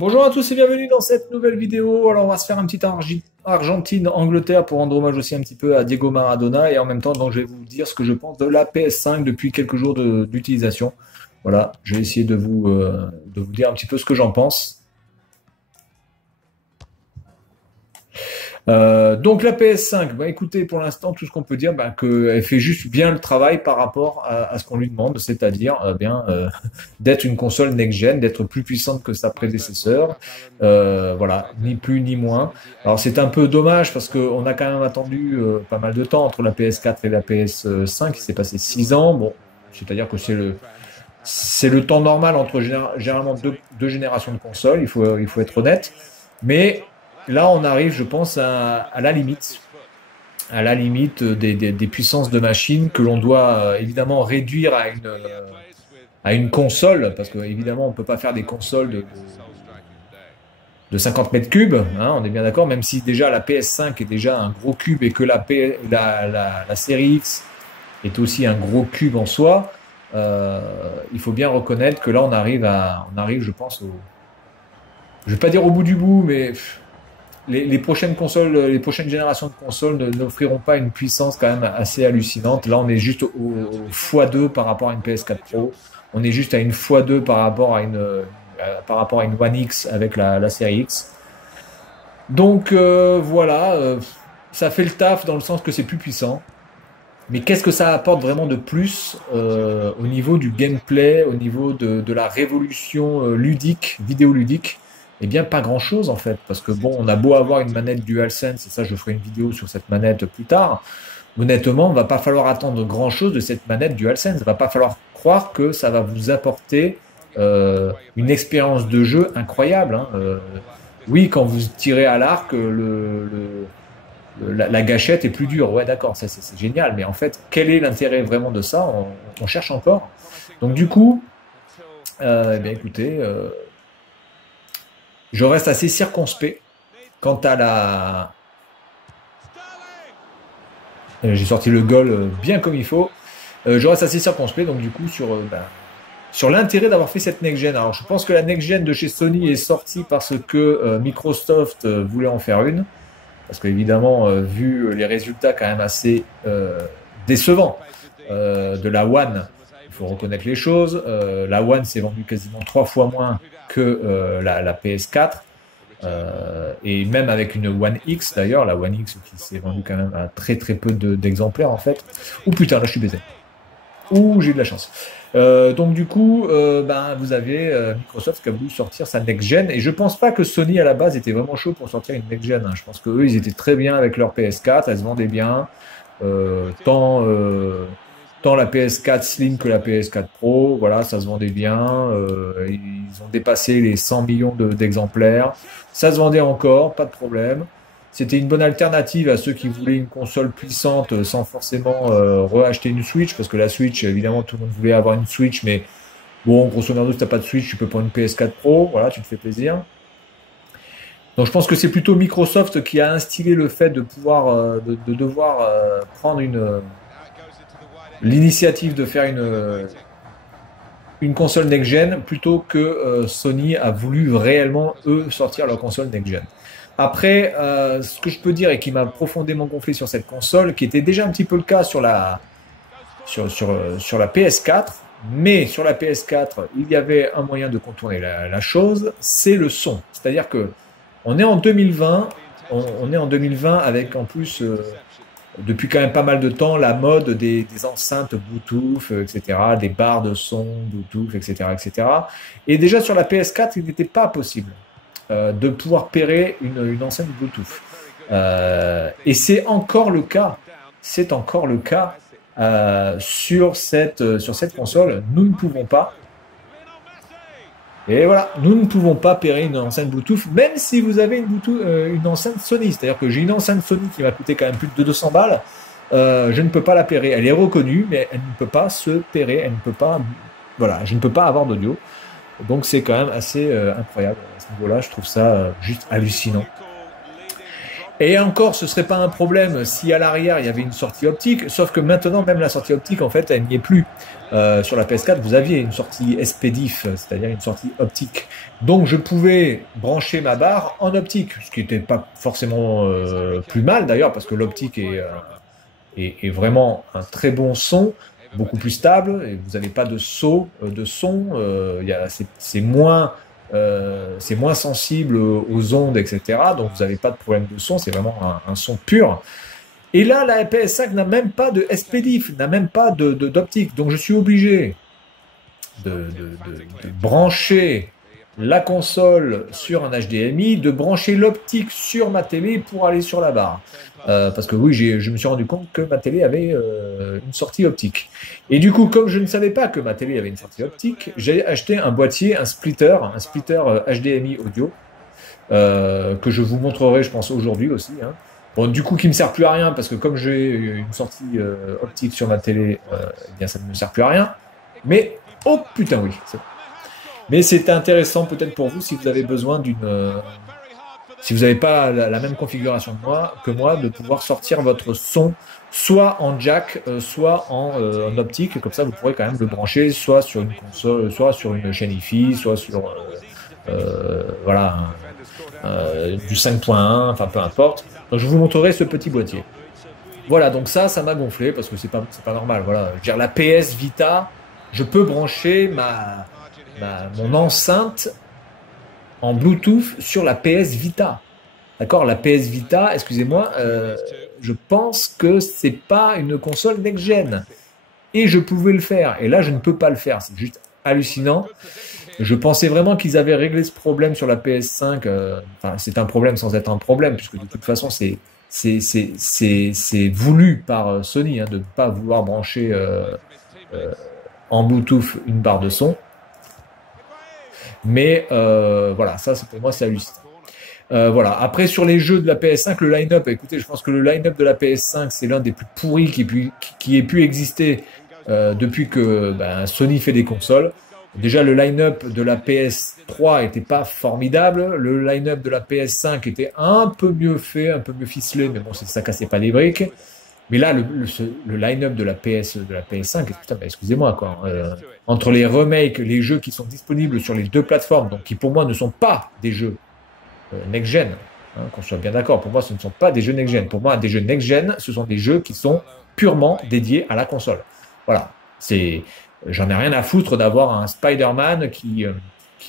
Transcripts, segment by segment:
Bonjour à tous et bienvenue dans cette nouvelle vidéo. Alors on va se faire un petit Argentine-Angleterre pour rendre hommage aussi un petit peu à Diego Maradona et en même temps donc, je vais vous dire ce que je pense de la PS5 depuis quelques jours d'utilisation. Voilà, je vais essayer de vous dire un petit peu ce que j'en pense. Donc la PS5, bah écoutez, pour l'instant, tout ce qu'on peut dire, bah, qu'elle fait juste bien le travail par rapport à ce qu'on lui demande, c'est-à-dire d'être une console next-gen, d'être plus puissante que sa prédécesseur, voilà, ni plus ni moins. Alors c'est un peu dommage parce qu'on a quand même attendu pas mal de temps entre la PS4 et la PS5, il s'est passé 6 ans, bon, c'est-à-dire que c'est le temps normal entre généralement deux générations de consoles, il faut être honnête, mais là, on arrive, je pense, à la limite des puissances de machine que l'on doit évidemment réduire à une console, parce que évidemment, on peut pas faire des consoles de 50 mètres cubes, hein, on est bien d'accord, même si déjà la PS5 est déjà un gros cube et que la série X est aussi un gros cube en soi, il faut bien reconnaître que là, on arrive, je pense, je vais pas dire au bout du bout, mais les prochaines consoles, les prochaines générations de consoles n'offriront pas une puissance quand même assez hallucinante. Là, on est juste au x2 par rapport à une PS4 Pro. On est juste à une x2 par rapport à une One X avec la série X. Donc voilà, ça fait le taf dans le sens que c'est plus puissant. Mais qu'est-ce que ça apporte vraiment de plus au niveau du gameplay, au niveau de la révolution ludique, vidéoludique? Eh bien, pas grand-chose en fait, parce que bon, on a beau avoir une manette DualSense, et ça, je ferai une vidéo sur cette manette plus tard. Honnêtement, il va pas falloir attendre grand-chose de cette manette DualSense. Il va pas falloir croire que ça va vous apporter une expérience de jeu incroyable, hein. Oui, quand vous tirez à l'arc, la gâchette est plus dure. Ouais, d'accord, ça c'est génial. Mais en fait, quel est l'intérêt vraiment de ça? On cherche encore. Donc du coup, eh bien écoutez. Je reste assez circonspect quant à la. J'ai sorti le goal bien comme il faut. Je reste assez circonspect donc du coup sur l'intérêt d'avoir fait cette next gen. Alors je pense que la next gen de chez Sony est sortie parce que Microsoft voulait en faire une, parce qu'évidemment vu les résultats quand même assez décevants de la One, il faut reconnaître les choses. La One s'est vendue quasiment 3 fois moins que la PS4. Et même avec une One X d'ailleurs, la One X qui s'est vendue quand même à très très peu d'exemplaires en fait. Ouh putain, là je suis baisé. Ouh, j'ai eu de la chance. Donc du coup, vous avez Microsoft qui a voulu sortir sa next-gen. Et je pense pas que Sony à la base était vraiment chaud pour sortir une next-gen, hein. Je pense qu'eux, ils étaient très bien avec leur PS4, elle se vendait bien. Tant la PS4 Slim que la PS4 Pro, voilà, ça se vendait bien. Ils ont dépassé les 100 millions d'exemplaires. Ça se vendait encore, pas de problème. C'était une bonne alternative à ceux qui voulaient une console puissante sans forcément reacheter une Switch, parce que la Switch, évidemment, tout le monde voulait avoir une Switch, mais bon, grosso merdo, si t'as pas de Switch, tu peux prendre une PS4 Pro, voilà, tu te fais plaisir. Donc je pense que c'est plutôt Microsoft qui a instillé le fait de pouvoir, de devoir prendre l'initiative de faire une console next-gen plutôt que Sony a voulu réellement, eux, sortir leur console next-gen. Après, ce que je peux dire et qui m'a profondément gonflé sur cette console, qui était déjà un petit peu le cas sur la PS4, mais sur la PS4, il y avait un moyen de contourner la chose, c'est le son. C'est-à-dire que on est en 2020, on est en 2020 avec en plus depuis quand même pas mal de temps, la mode des enceintes Bluetooth, etc., des barres de son Bluetooth, etc., etc. Et déjà sur la PS4, il n'était pas possible de pouvoir pairer une enceinte Bluetooth. Et c'est encore le cas. C'est encore le cas sur cette console. Nous ne pouvons pas. Et voilà, nous ne pouvons pas pairer une enceinte Bluetooth, même si vous avez une enceinte Sony. C'est-à-dire que j'ai une enceinte Sony qui m'a coûté quand même plus de 200 balles. Je ne peux pas la pairer. Elle est reconnue, mais elle ne peut pas se pairer. Elle ne peut pas. Voilà, je ne peux pas avoir d'audio. Donc c'est quand même assez incroyable à ce niveau-là. Je trouve ça juste hallucinant. Et encore, ce serait pas un problème si à l'arrière il y avait une sortie optique, sauf que maintenant même la sortie optique en fait elle n'y est plus. Sur la PS4 vous aviez une sortie SPDIF, c'est-à-dire une sortie optique. Donc je pouvais brancher ma barre en optique, ce qui n'était pas forcément plus mal d'ailleurs parce que l'optique est vraiment un très bon son, beaucoup plus stable et vous n'avez pas de saut de son. C'est moins sensible aux ondes, etc. Donc vous n'avez pas de problème de son, c'est vraiment un son pur. Et là, la PS5 n'a même pas de SPDIF, n'a même pas d'optique. Donc je suis obligé de brancher la console sur un HDMI, de brancher l'optique sur ma télé pour aller sur la barre. Parce que oui, je me suis rendu compte que ma télé avait une sortie optique. Et du coup, comme je ne savais pas que ma télé avait une sortie optique, j'ai acheté un boîtier, un splitter HDMI audio, que je vous montrerai, je pense, aujourd'hui aussi. Hein. Bon, du coup, qui me sert plus à rien, parce que comme j'ai une sortie optique sur ma télé, eh bien, ça ne me sert plus à rien. Mais, oh putain, oui. Mais c'est intéressant peut-être pour vous si vous avez besoin si vous n'avez pas la même configuration que moi, de pouvoir sortir votre son soit en jack, soit en optique. Comme ça, vous pourrez quand même le brancher soit sur une console, soit sur une chaîne hi-fi, soit sur voilà, du 5.1, enfin peu importe. Donc, je vous montrerai ce petit boîtier. Voilà, donc ça m'a gonflé parce que c'est pas normal. Voilà, je veux dire, la PS Vita, je peux brancher mon enceinte en Bluetooth sur la PS Vita. D'accord, la PS Vita, excusez-moi, je pense que c'est pas une console next-gen. Et je pouvais le faire. Et là, je ne peux pas le faire. C'est juste hallucinant. Je pensais vraiment qu'ils avaient réglé ce problème sur la PS5. Enfin, c'est un problème sans être un problème, puisque de toute façon, c'est voulu par Sony hein, de ne pas vouloir brancher en Bluetooth une barre de son. Mais voilà, ça pour moi c'est hallucinant. Voilà. Après sur les jeux de la PS5, le line-up, écoutez, je pense que le line-up de la PS5 c'est l'un des plus pourris qui ait pu exister depuis que Sony fait des consoles. Déjà le line-up de la PS3 était pas formidable, le line-up de la PS5 était un peu mieux fait, un peu mieux ficelé, mais bon ça cassait pas des briques. Mais là, le line-up de la PS5, putain, excusez-moi, quoi. Entre les remakes, les jeux qui sont disponibles sur les deux plateformes, donc qui pour moi ne sont pas des jeux next-gen, hein, qu'on soit bien d'accord, pour moi ce ne sont pas des jeux next-gen. Pour moi, des jeux next-gen, ce sont des jeux qui sont purement dédiés à la console. Voilà. J'en ai rien à foutre d'avoir un Spider-Man qui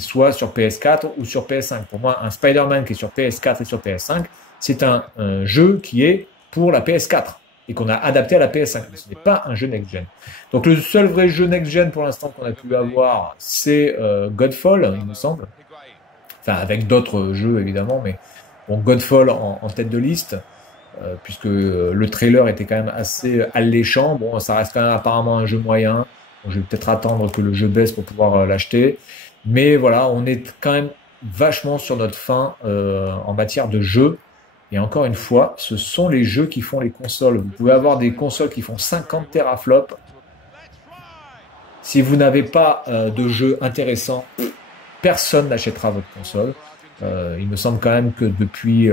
soit sur PS4 ou sur PS5. Pour moi, un Spider-Man qui est sur PS4 et sur PS5, c'est un jeu qui est pour la PS4. Et qu'on a adapté à la PS5. Mais ce n'est pas un jeu next-gen. Donc le seul vrai jeu next-gen pour l'instant qu'on a pu avoir, c'est Godfall, il me semble. Enfin, avec d'autres jeux évidemment, mais bon, Godfall en tête de liste, puisque le trailer était quand même assez alléchant. Bon, ça reste quand même apparemment un jeu moyen. Donc, je vais peut-être attendre que le jeu baisse pour pouvoir l'acheter. Mais voilà, on est quand même vachement sur notre fin en matière de jeux. Et encore une fois, ce sont les jeux qui font les consoles. Vous pouvez avoir des consoles qui font 50 teraflops. Si vous n'avez pas de jeu intéressant, personne n'achètera votre console. Il me semble quand même que depuis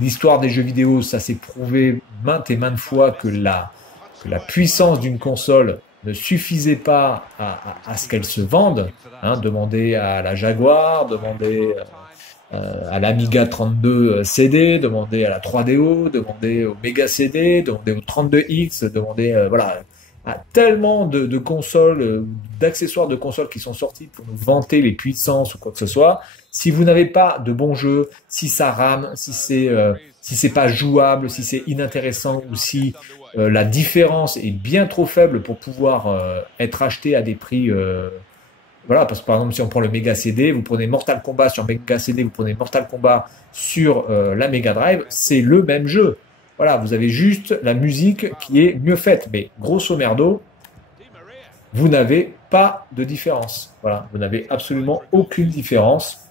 l'histoire des jeux vidéo, ça s'est prouvé maintes et maintes fois que la puissance d'une console ne suffisait pas à ce qu'elle se vende. Hein, demandez à la Jaguar, demandez à l'Amiga 32 CD, demandez à la 3DO, demandez au Mega CD, demandez au 32X, demandez voilà, à tellement de consoles, d'accessoires de consoles qui sont sortis pour nous vanter les puissances ou quoi que ce soit. Si vous n'avez pas de bons jeux, si ça rame, si c'est pas jouable, si c'est inintéressant ou si la différence est bien trop faible pour pouvoir être acheté à des prix voilà, parce que par exemple, si on prend le Mega CD, vous prenez Mortal Kombat sur Mega CD, vous prenez Mortal Kombat sur la Mega Drive, c'est le même jeu. Voilà, vous avez juste la musique qui est mieux faite. Mais grosso merdo, vous n'avez pas de différence. Voilà, vous n'avez absolument aucune différence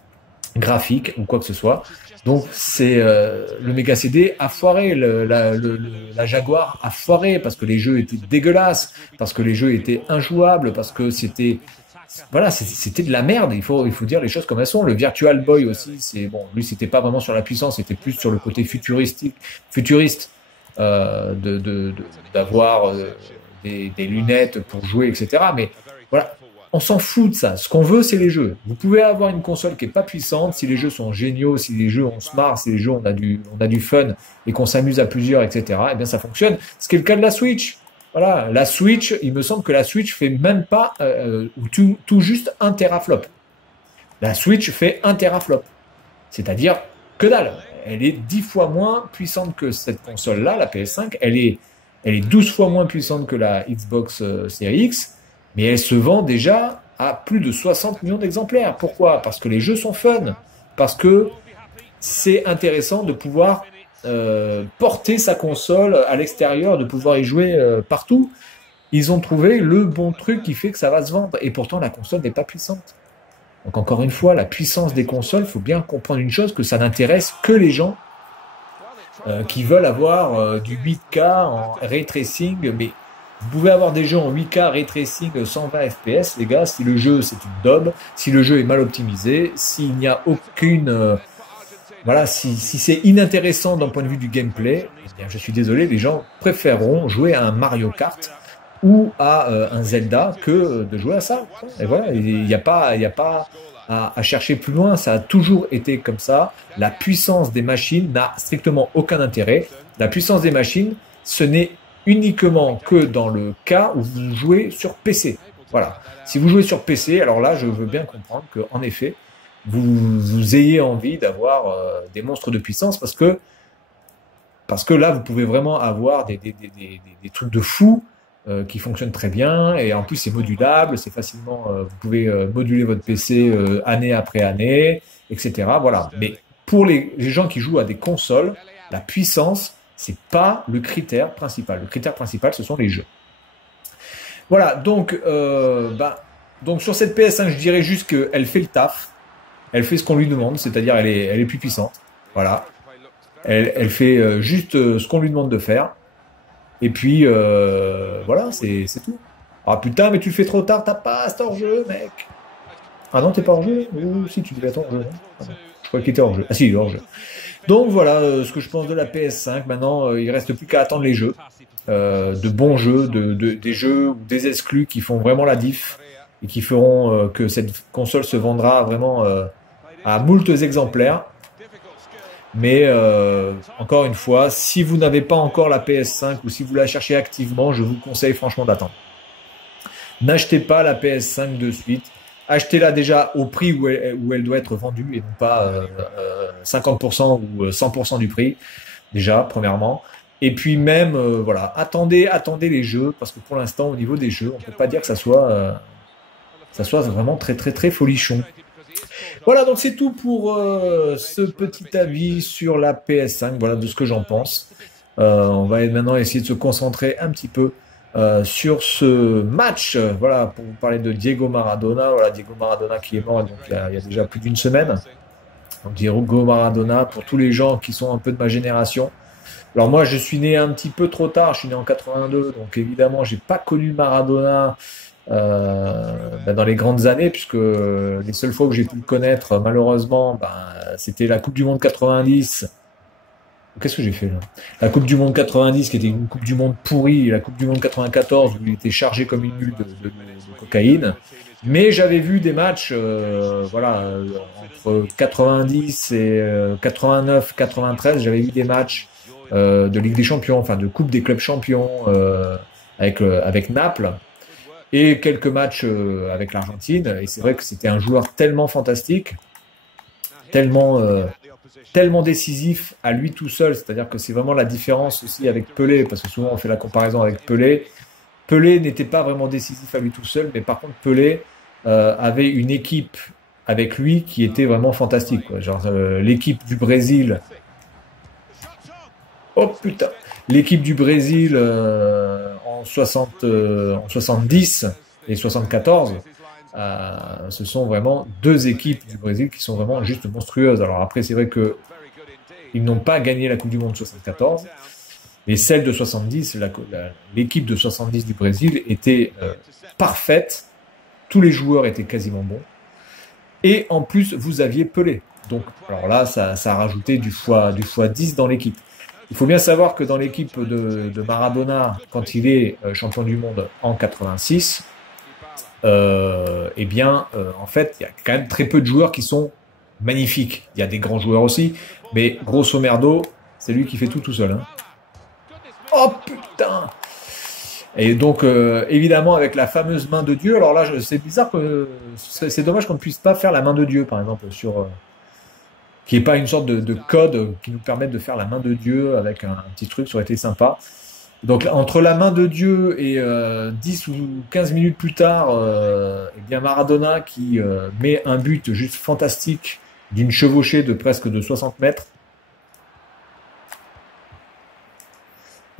graphique ou quoi que ce soit. Donc, c'est le Mega CD a foiré, la Jaguar a foiré parce que les jeux étaient dégueulasses, parce que les jeux étaient injouables, parce que c'était voilà, c'était de la merde. Il faut dire les choses comme elles sont. Le Virtual Boy aussi, c'est bon. Lui, c'était pas vraiment sur la puissance, c'était plus sur le côté futuriste d'avoir des lunettes pour jouer, etc. Mais voilà, on s'en fout de ça. Ce qu'on veut, c'est les jeux. Vous pouvez avoir une console qui est pas puissante, si les jeux sont géniaux, si les jeux on se marre, si les jeux on a du fun et qu'on s'amuse à plusieurs, etc. Eh bien, ça fonctionne. Ce qui est le cas de la Switch. Voilà, la Switch, il me semble que la Switch fait même pas tout juste 1 teraflop. La Switch fait 1 teraflop. C'est-à-dire que dalle. Elle est 10 fois moins puissante que cette console-là, la PS5. Elle est 12 fois moins puissante que la Xbox Series X, mais elle se vend déjà à plus de 60 millions d'exemplaires. Pourquoi? Parce que les jeux sont fun. Parce que c'est intéressant de pouvoir porter sa console à l'extérieur, de pouvoir y jouer partout. Ils ont trouvé le bon truc qui fait que ça va se vendre. Et pourtant, la console n'est pas puissante. Donc encore une fois, la puissance des consoles, il faut bien comprendre une chose, que ça n'intéresse que les gens qui veulent avoir du 8K en ray tracing. Mais vous pouvez avoir des jeux en 8K ray tracing 120 FPS, les gars, si le jeu c'est une daube, si le jeu est mal optimisé, s'il n'y a aucune... voilà, si c'est inintéressant d'un point de vue du gameplay, eh bien, je suis désolé, les gens préféreront jouer à un Mario Kart ou à un Zelda que de jouer à ça. Et voilà, il n'y a pas à chercher plus loin, ça a toujours été comme ça. La puissance des machines n'a strictement aucun intérêt. La puissance des machines, ce n'est uniquement que dans le cas où vous jouez sur PC. Voilà. Si vous jouez sur PC, alors là, je veux bien comprendre qu'en effet, vous ayez envie d'avoir des monstres de puissance parce que là, vous pouvez vraiment avoir des trucs de fou qui fonctionnent très bien et en plus, c'est modulable, c'est facilement, vous pouvez moduler votre PC année après année, etc. Voilà. Mais pour les gens qui jouent à des consoles, la puissance, c'est pas le critère principal. Le critère principal, ce sont les jeux. Voilà. Donc sur cette PS5, je dirais juste qu'elle fait le taf. Elle fait ce qu'on lui demande, c'est-à-dire elle est plus puissante. Voilà. Elle fait juste ce qu'on lui demande de faire. Et puis, voilà, c'est tout. Ah putain, mais tu le fais trop tard, t'as pas cet hors-jeu, mec. Ah non, t'es pas hors-jeu? Si, tu devais être hors-jeu. Ah je croyais qu'il était hors-jeu. Ah si, il est hors-jeu. Donc voilà ce que je pense de la PS5. Maintenant, il reste plus qu'à attendre les jeux. De bons jeux, des jeux ou des exclus qui font vraiment la diff et qui feront que cette console se vendra vraiment à moultes exemplaires. Mais encore une fois, si vous n'avez pas encore la PS5 ou si vous la cherchez activement, je vous conseille franchement d'attendre. N'achetez pas la PS5 de suite. Achetez-la déjà au prix où elle doit être vendue et non pas 50% ou 100% du prix. Déjà, premièrement. Et puis même, voilà, attendez les jeux parce que pour l'instant, au niveau des jeux, on peut pas dire que ça soit vraiment très très très folichon. Voilà, donc c'est tout pour ce petit avis sur la PS5, voilà de ce que j'en pense. On va maintenant essayer de se concentrer un petit peu sur ce match, voilà, pour vous parler de Diego Maradona. Voilà, Diego Maradona qui est mort donc, il y a déjà plus d'une semaine. Donc Diego Maradona, pour tous les gens qui sont un peu de ma génération. Alors moi, je suis né un petit peu trop tard, je suis né en 82, donc évidemment, j'ai pas connu Maradona dans les grandes années, puisque les seules fois où j'ai pu le connaître, malheureusement, c'était la Coupe du Monde 90. Qu'est-ce que j'ai fait là? La Coupe du Monde 90, qui était une Coupe du Monde pourrie, et la Coupe du Monde 94, où il était chargé comme une mule de cocaïne. Mais j'avais vu des matchs, voilà, entre 90 et 89, 93, j'avais vu des matchs de Ligue des Champions, enfin de Coupe des clubs champions avec Naples. Et quelques matchs avec l'Argentine. Et c'est vrai que c'était un joueur tellement fantastique, tellement décisif à lui tout seul. C'est-à-dire que c'est vraiment la différence aussi avec Pelé, parce que souvent on fait la comparaison avec Pelé. Pelé n'était pas vraiment décisif à lui tout seul, mais par contre Pelé avait une équipe avec lui qui était vraiment fantastique, quoi. Genre l'équipe du Brésil. Oh putain! L'équipe du Brésil en 70 et 74, ce sont vraiment deux équipes du Brésil qui sont vraiment juste monstrueuses. Alors après, c'est vrai que ils n'ont pas gagné la Coupe du Monde 74, mais celle de 70, l'équipe de 70 du Brésil était parfaite tous les joueurs étaient quasiment bons. Et en plus, vous aviez Pelé. Donc, alors là, ça a rajouté du fois 10 dans l'équipe. Il faut bien savoir que dans l'équipe de Maradona, quand il est champion du monde en 86, en fait, il y a quand même très peu de joueurs qui sont magnifiques. Il y a des grands joueurs aussi, mais grosso merdo, c'est lui qui fait tout seul. Hein. Oh putain! Et donc, évidemment, avec la fameuse main de Dieu, alors là, c'est bizarre que c'est dommage qu'on ne puisse pas faire la main de Dieu, par exemple, qui n'est pas une sorte de code qui nous permette de faire la main de Dieu avec un petit truc, ça aurait été sympa. Donc, entre la main de Dieu et 10 ou 15 minutes plus tard, Maradona qui met un but juste fantastique d'une chevauchée de presque de 60 mètres.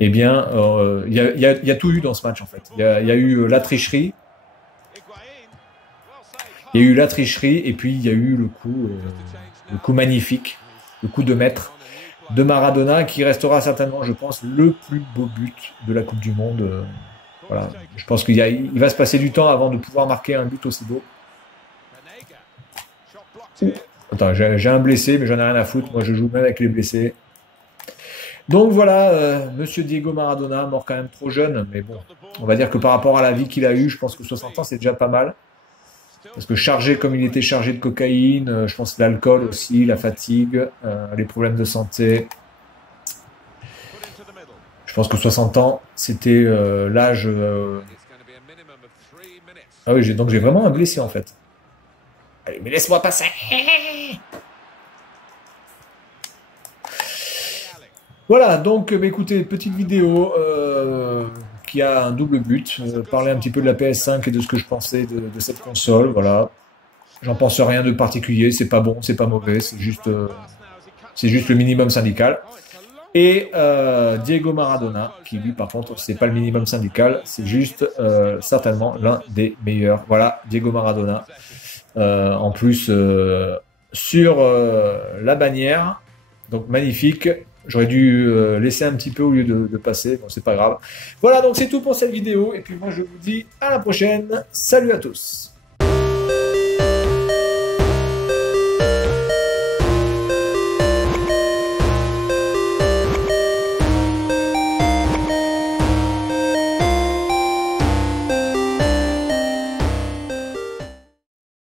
Il y a tout eu dans ce match en fait. Il y a eu la tricherie. Il y a eu la tricherie et puis il y a eu le coup magnifique, le coup de maître de Maradona qui restera certainement, je pense, le plus beau but de la Coupe du Monde. Voilà. Je pense qu'il va se passer du temps avant de pouvoir marquer un but aussi beau. Attends, j'ai un blessé, mais j'en ai rien à foutre. Moi, je joue même avec les blessés. Donc voilà, Monsieur Diego Maradona, mort quand même trop jeune, mais bon, on va dire que par rapport à la vie qu'il a eue, je pense que 60 ans, c'est déjà pas mal. Parce que chargé comme il était chargé de cocaïne, je pense l'alcool aussi, la fatigue, les problèmes de santé. Je pense que 60 ans, c'était l'âge... Ah oui, donc j'ai vraiment un blessé en fait. Allez, mais laisse-moi passer. Voilà, donc écoutez, petite vidéo qui a un double but, parler un petit peu de la PS5 et de ce que je pensais de cette console, voilà. J'en pense rien de particulier, c'est pas bon, c'est pas mauvais, c'est juste le minimum syndical. Et Diego Maradona, qui lui par contre, c'est pas le minimum syndical, c'est juste certainement l'un des meilleurs. Voilà, Diego Maradona. En plus, sur la bannière, donc magnifique. J'aurais dû laisser un petit peu au lieu de passer. Bon, c'est pas grave. Voilà, donc c'est tout pour cette vidéo. Et puis moi, je vous dis à la prochaine. Salut à tous.